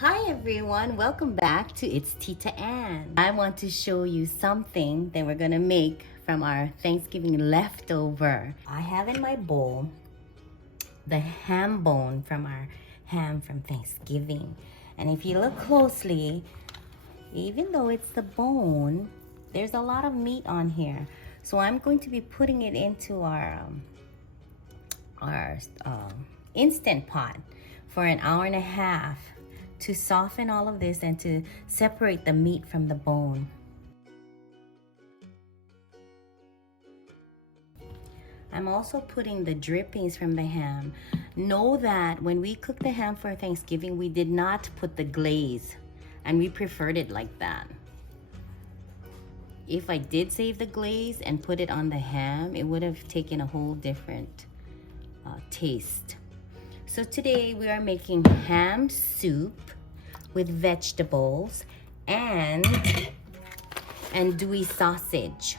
Hi everyone, welcome back to It's Tita Ann. I want to show you something that we're gonna make from our Thanksgiving leftover. I have in my bowl the ham bone from our ham from Thanksgiving. And if you look closely, even though it's the bone, there's a lot of meat on here. So I'm going to be putting it into our Instant Pot for an hour and a half to soften all of this and to separate the meat from the bone. I'm also putting the drippings from the ham. Know that when we cook the ham for Thanksgiving, we did not put the glaze, and we preferred it like that. If I did save the glaze and put it on the ham, it would have taken a whole different taste. So today we are making ham soup with vegetables and andouille sausage.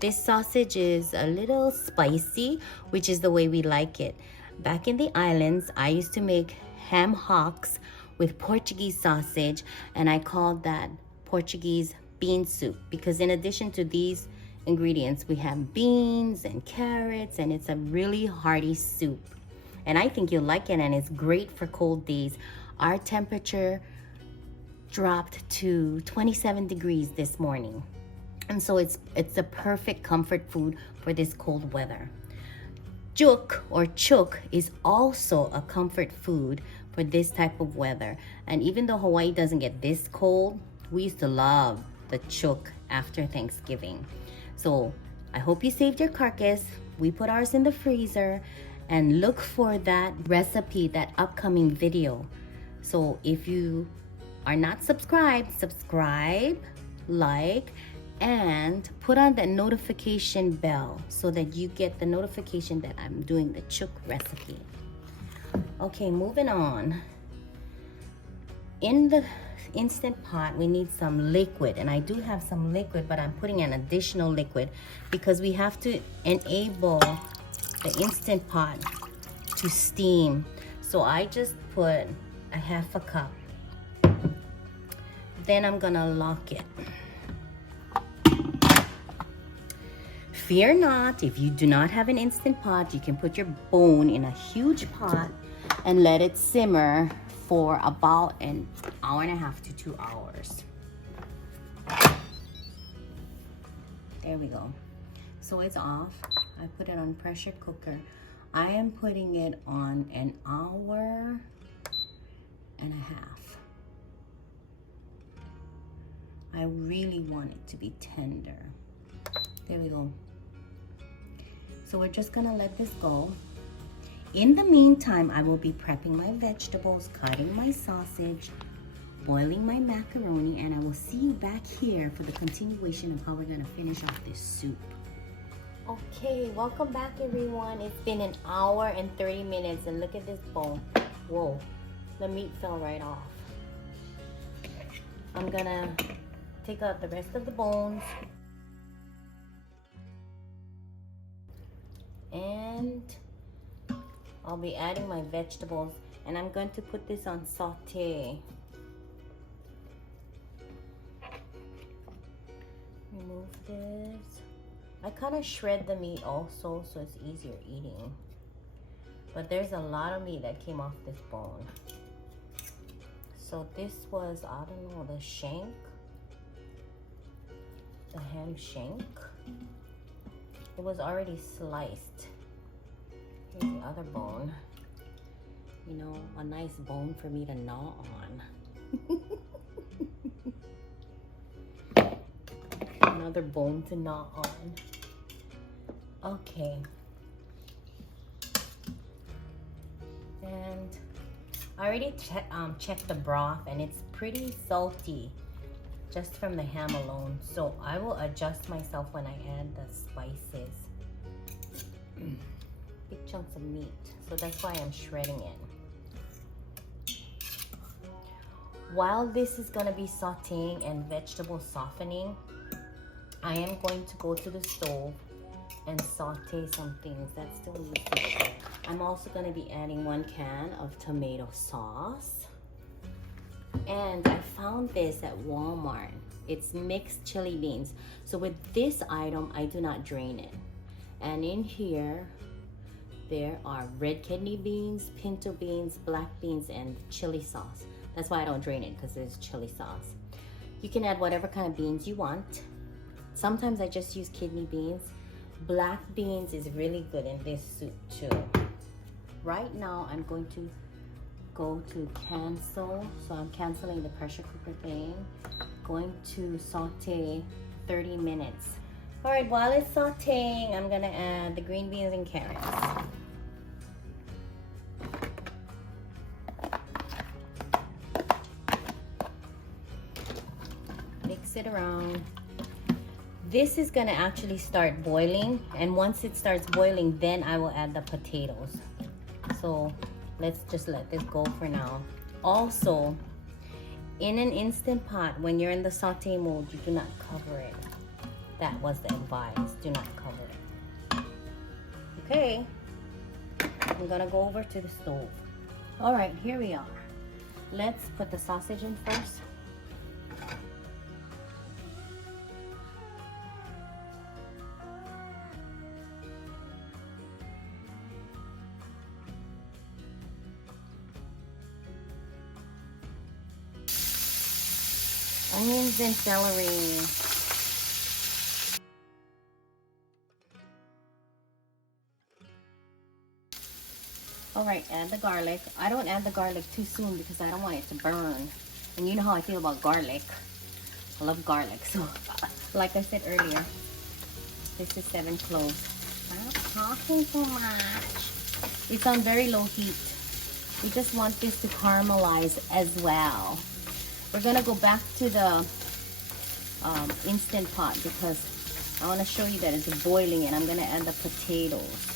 This sausage is a little spicy, which is the way we like it. Back in the islands, I used to make ham hocks with Portuguese sausage, and I called that Portuguese bean soup because in addition to these ingredients, we have beans and carrots, and it's a really hearty soup. And I think you'll like it, and it's great for cold days. Our temperature dropped to 27 degrees this morning. And so it's the perfect comfort food for this cold weather. Juk or chook is also a comfort food for this type of weather. And even though Hawaii doesn't get this cold, we used to love the chook after Thanksgiving. So I hope you saved your carcass. We put ours in the freezer, and look for that recipe, that upcoming video. So if you are not subscribed, subscribe, like, and put on that notification bell so that you get the notification that I'm doing the chook recipe. Okay, moving on. In the Instant Pot, we need some liquid, and I do have some liquid, but I'm putting an additional liquid because we have to enable the Instant Pot to steam. So I just put a half a cup. Then I'm gonna lock it. Fear not, if you do not have an Instant Pot, you can put your bone in a huge pot and let it simmer for about an hour and a half to 2 hours. There we go. So it's off. I put it on pressure cooker. I am putting it on an hour and a half. I really want it to be tender. There we go. So we're just gonna let this go. In the meantime, I will be prepping my vegetables, cutting my sausage, boiling my macaroni, and I will see you back here for the continuation of how we're gonna finish off this soup. Okay, welcome back everyone. It's been an hour and 30 minutes, and look at this bone. Whoa, the meat fell right off. I'm gonna take out the rest of the bones. And I'll be adding my vegetables, and I'm going to put this on saute. Remove this. I kind of shred the meat also so it's easier eating. But there's a lot of meat that came off this bone. So this was, I don't know, the shank. The ham shank. It was already sliced. Here's the other bone. You know, a nice bone for me to gnaw on. Another bone to gnaw on. Okay. And I already checked the broth, and it's pretty salty just from the ham alone. So I will adjust myself when I add the spices. Big chunks of meat. So that's why I'm shredding it. While this is gonna be sauteing and vegetable softening, I am going to go to the stove and saute some things that still need to cook. I'm also going to be adding 1 can of tomato sauce. And I found this at Walmart. It's mixed chili beans. So with this item, I do not drain it. And in here, there are red kidney beans, pinto beans, black beans, and chili sauce. That's why I don't drain it, because there's chili sauce. You can add whatever kind of beans you want. Sometimes I just use kidney beans. Black beans is really good in this soup too. Right now, I'm going to go to cancel. So I'm canceling the pressure cooker thing. Going to saute 30 minutes. All right, while it's sauteing, I'm gonna add the green beans and carrots. Mix it around. This is gonna actually start boiling, and once it starts boiling, then I will add the potatoes. So let's just let this go for now. Also, in an Instant Pot, when you're in the saute mode, you do not cover it. That was the advice, do not cover it. Okay, I'm gonna go over to the stove. All right, here we are. Let's put the sausage in first. Onions and celery. All right, add the garlic. I don't add the garlic too soon because I don't want it to burn. And you know how I feel about garlic. I love garlic. So, like I said earlier, this is 7 cloves. Stop talking so much. It's on very low heat. We just want this to caramelize as well. We're gonna go back to the Instant Pot because I want to show you that it's boiling, and I'm gonna add the potatoes.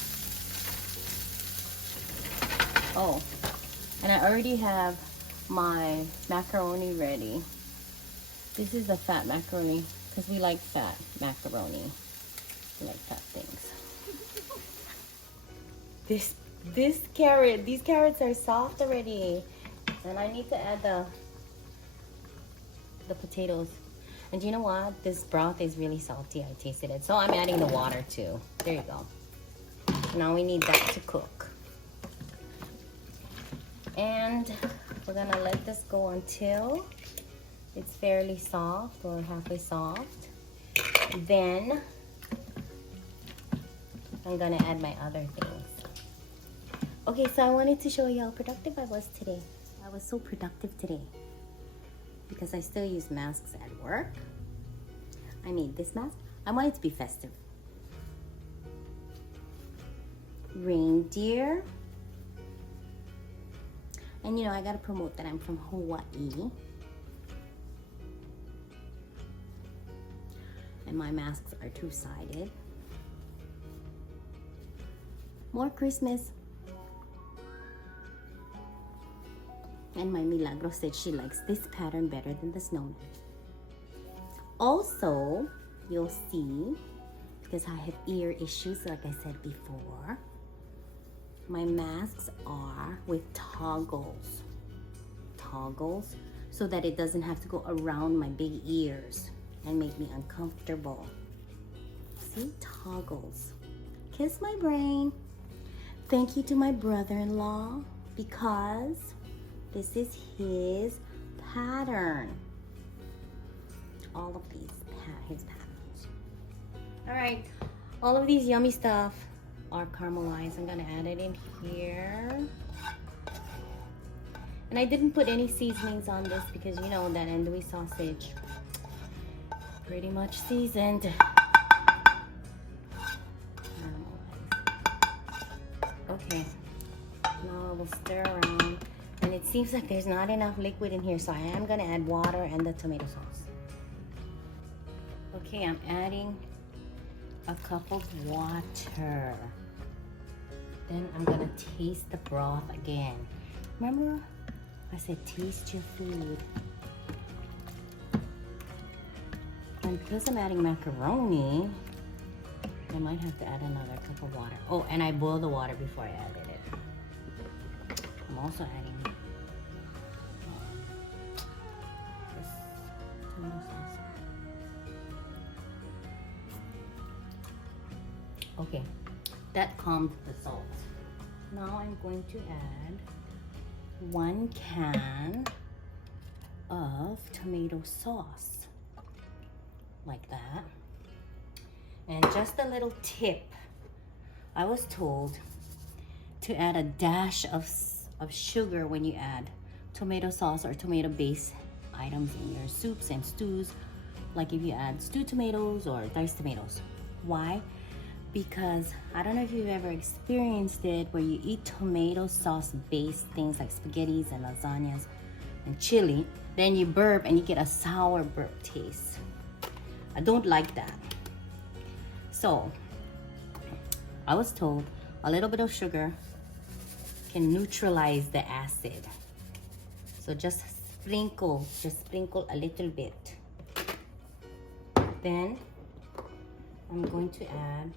Oh, and I already have my macaroni ready. This is a fat macaroni because we like fat macaroni. We like fat things. These carrots are soft already, and I need to add the potatoes. And you know what? This broth is really salty. I tasted it. So I'm adding the water too. There you go. Now we need that to cook. And we're gonna let this go until it's fairly soft or halfway soft. Then I'm gonna add my other things. Okay, so I wanted to show you how productive I was today. I was so productive today because I still use masks at work. I made this mask. I want it to be festive. Reindeer. And you know, I gotta promote that I'm from Hawaii. And my masks are two-sided. More Christmas. And my Milagro said she likes this pattern better than the snowman. Also, you'll see, because I have ear issues like I said before, my masks are with toggles. Toggles, so that it doesn't have to go around my big ears and make me uncomfortable. See, toggles. Kiss my brain. Thank you to my brother-in-law because this is his pattern. All of these, his patterns. All right, all of these yummy stuff are caramelized. I'm gonna add it in here. And I didn't put any seasonings on this because you know that andouille sausage, pretty much seasoned. Okay, now we'll stir around. And it seems like there's not enough liquid in here, so I am gonna add water and the tomato sauce. Okay, I'm adding a cup of water. Then I'm gonna taste the broth again. Remember, I said taste your food. And because I'm adding macaroni, I might have to add another cup of water. Oh, and I boiled the water before I added it. I'm also adding sauce. Okay, that calmed the salt. Now I'm going to add 1 can of tomato sauce, like that. And just a little tip, I was told to add a dash of sugar when you add tomato sauce or tomato based items in your soups and stews, like if you add stewed tomatoes or diced tomatoes. Why? Because I don't know if you've ever experienced it, where you eat tomato sauce based things like spaghettis and lasagnas and chili, then you burp and you get a sour burp taste. I don't like that. So I was told a little bit of sugar can neutralize the acid. So just sprinkle a little bit. Then I'm going to add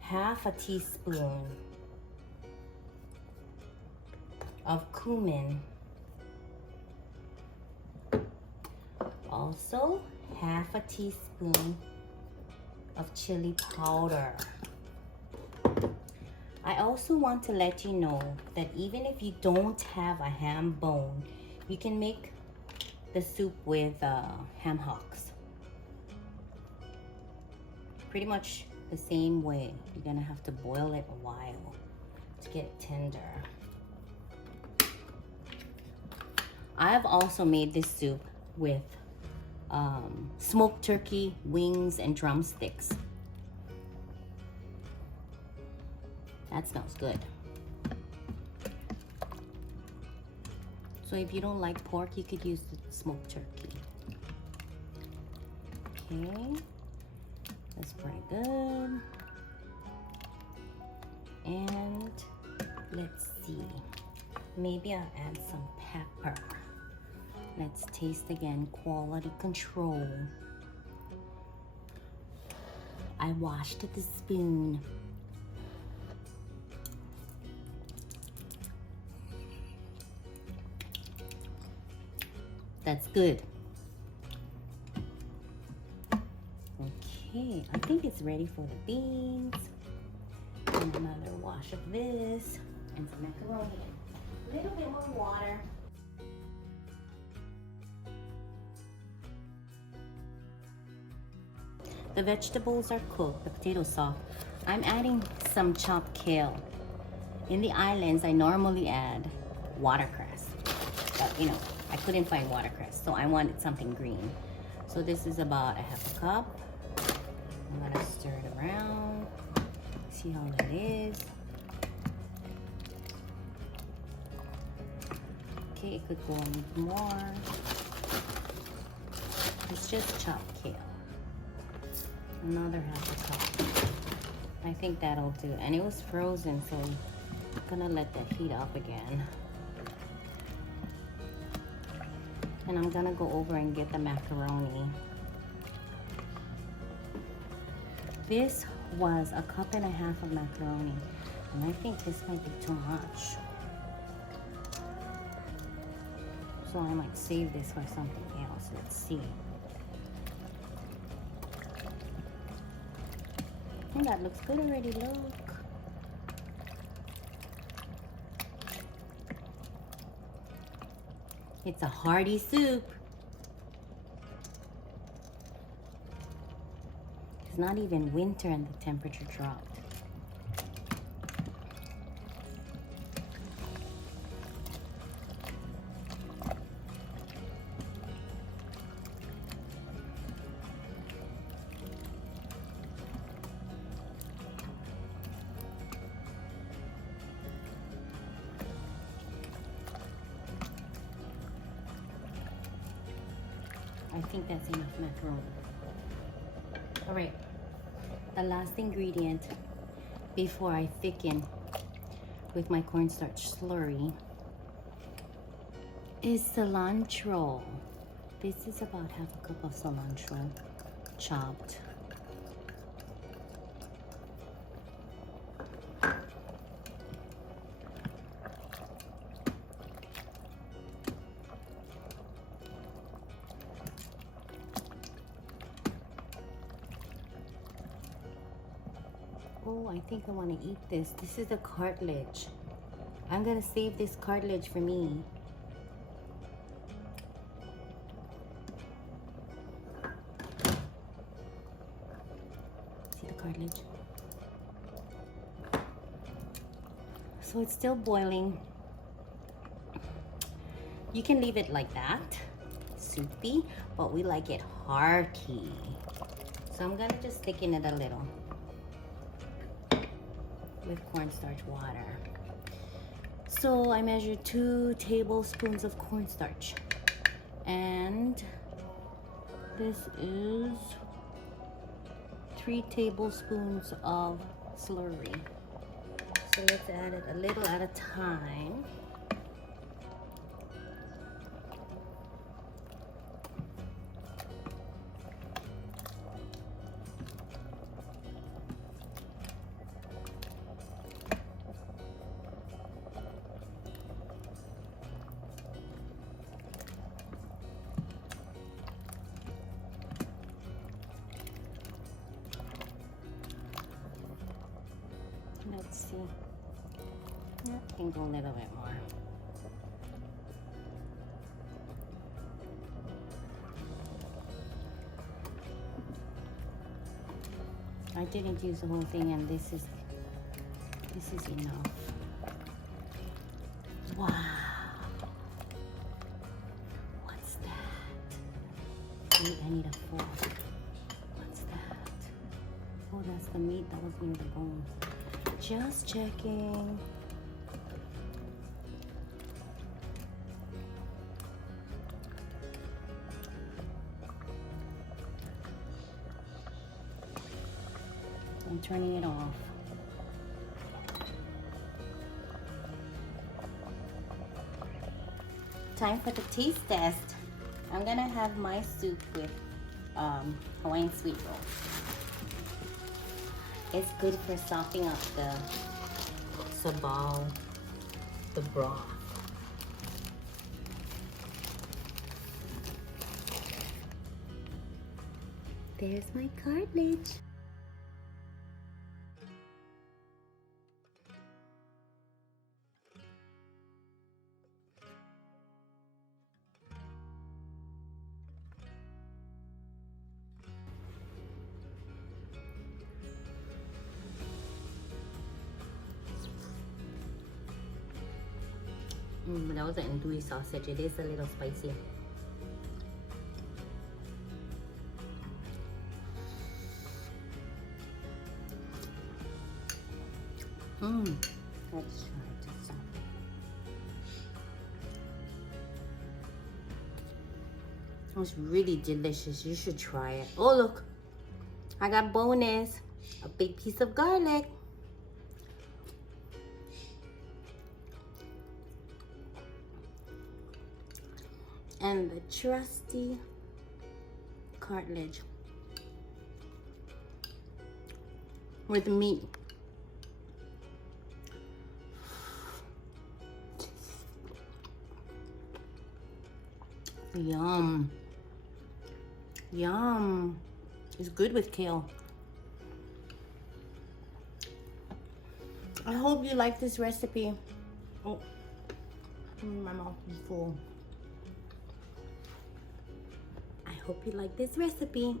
half a teaspoon of cumin. Also half a teaspoon of chili powder. I also want to let you know that even if you don't have a ham bone, you can make the soup with ham hocks. Pretty much the same way. You're gonna have to boil it a while to get tender. I've also made this soup with smoked turkey wings and drumsticks. That smells good. So if you don't like pork, you could use the smoked turkey. Okay, that's pretty good. And let's see, maybe I'll add some pepper. Let's taste again, quality control. I washed the spoon. That's good. Okay, I think it's ready for the beans. And another wash of this and some macaroni. A little bit more water. The vegetables are cooked, the potatoes soft. I'm adding some chopped kale. In the islands, I normally add watercress, but you know, I couldn't find watercress, so I wanted something green. So this is about a half a cup. I'm gonna stir it around, see how that is. Okay, it could go a little more. It's just chopped kale. Another half a cup. I think that'll do. And it was frozen, so I'm gonna let that heat up again. And I'm gonna go over and get the macaroni. This was a cup and a half of macaroni, and I think this might be too much. So I might save this for something else. Let's see. And that looks good already, look. It's a hearty soup. It's not even winter and the temperature dropped. I think that's enough macaroni. All right, the last ingredient before I thicken with my cornstarch slurry is cilantro. This is about half a cup of cilantro, chopped. Oh, I think I want to eat this. This is the cartilage. I'm gonna save this cartilage for me. See the cartilage? So it's still boiling. You can leave it like that, soupy, but we like it hearty. So I'm gonna just thicken it a little with cornstarch water. So I measured 2 tablespoons of cornstarch, and this is 3 tablespoons of slurry. So let's add it a little at a time. Let's see. I can go a little bit more. I didn't use the whole thing, and this is enough. Wow. What's that? I need a fork. What's that? Oh, that's the meat that was near the bones. Just checking. I'm turning it off. Time for the taste test. I'm gonna have my soup with Hawaiian sweet roll. It's good for softening up the sabaw, the broth. There's my cartilage. That was an Andouille sausage. It is a little spicy. Let's try this out. It was really delicious. You should try it. Oh, look. I got bonus. A big piece of garlic. And the trusty cartilage with meat. Yum. Yum. It's good with kale. I hope you like this recipe. Oh, my mouth is full. I hope you like this recipe.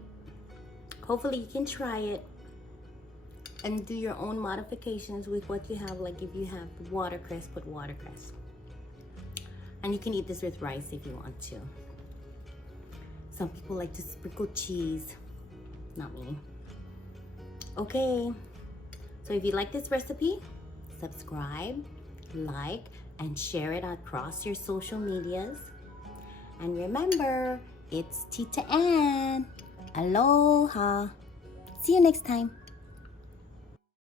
Hopefully you can try it and do your own modifications with what you have. Like if you have watercress, put watercress. And you can eat this with rice if you want to. Some people like to sprinkle cheese. Not me. Okay. So if you like this recipe, subscribe, like, and share it across your social medias. And remember, it's Tita Ann. Aloha. See you next time.